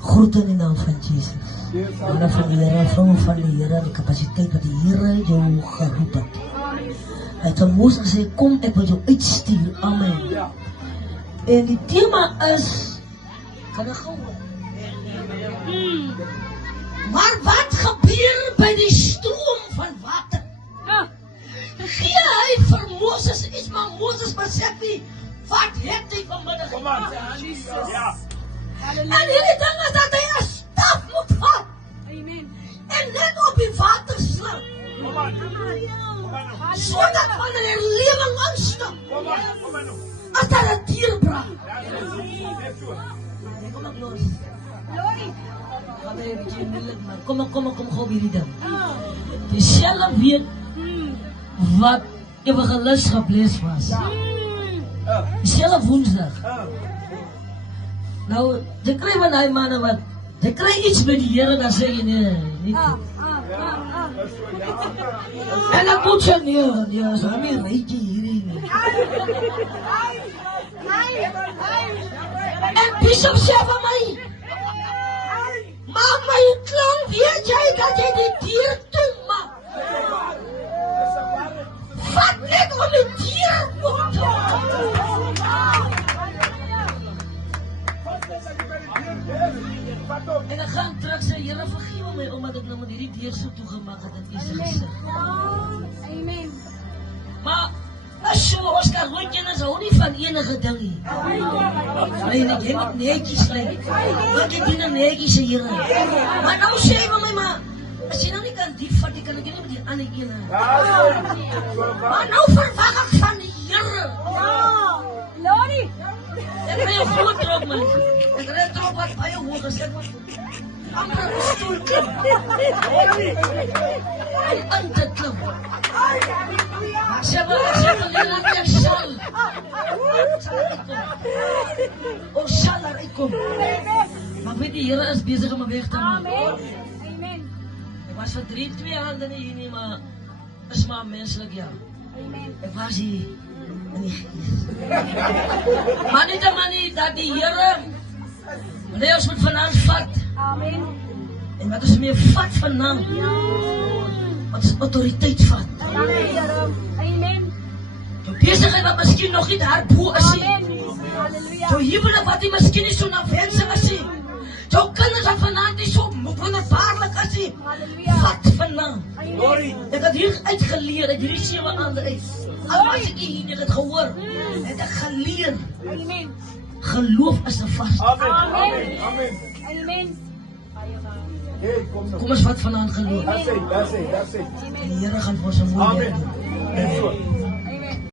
Groet in die naam van Jesus. Manne van die Here, vroue van die Here, die kapasiteit wat die Here jou geroep het. Hy het aan Moses gesê, kom ek wil jou uitstuur. Amen. En die tema is, kan ek gou? Maar wat gebeur by die stroom van water? Gee hy vir Moses iets, maar Moses besef nie, wat het hy vanmiddag gedaan? En hierdie ding is dat hy 'n staf moet vat. En net op die water slaan. Sodat wanneer hy lewing aanstap, as daar 'n dier braak. Kom ek los. Kom gou hierdie ding. Die self weet wat evangelis gebless was. Self Woensdag. Nou, jy kry van die manne wat, jy kry iets by die Here, dan sê jy nee, niet. En dan moet jy nee, so my reitje hierdie nie. En Bishop sê van my, maar my klang, weet jy dat jy die dier toe maak? Vat net om die dier op te maak. En ek gaan terug sê, Here vergewe my, omdat ek nou met hierdie deur so toegemaak het in sy gesig. Amen. Maar, as so, Oscar, hoedjens hou nie van enige ding nie. Nee, jy moet netjies lê. Want ek dien netjies, Here. Maar nou sê hy van my, maar, as jy nou nie kan diep vat, kan ek nie met die ander ene. Maar nou verwag ek van die Here. Glory. Ek kry jou groot drop, man. Ek kry jou drop wat baie hoog is. Ek moet amper op stoel klim. En in te klim. Sê wat, ek sal. O, sal er uitkom. Maar weet die Here is bezig om my weg te maak. Amen. Ek was vir 2 handen hier nie, maar is maar menselijk, ja. Ek was hier in die gees. Maar niet en maar niet, dat die Here, wanneer ons moet vanavond vat, Amen. en wat ons meer vat vanavond, wat ons autoriteit vat. Amen. Jou bezigheid wat miskien nog niet haar boe is nie. Halleluja. Jou huwelik wat die miskien nie so na wensig is nie. Jou kinders wat vanavond nie so wonderbaarlik is nie. Vat vanavond. Ek het hier uitgeleer, uit hierdie 7 ander uit. Al was ek hier, ek het gehoor, het ek geleer. Amen. Geloof is 'n vas. Amen. Amen. Kom ons vat vanavond geloof. That's it. En die Here gaan vir ons 'n mooi ding doen.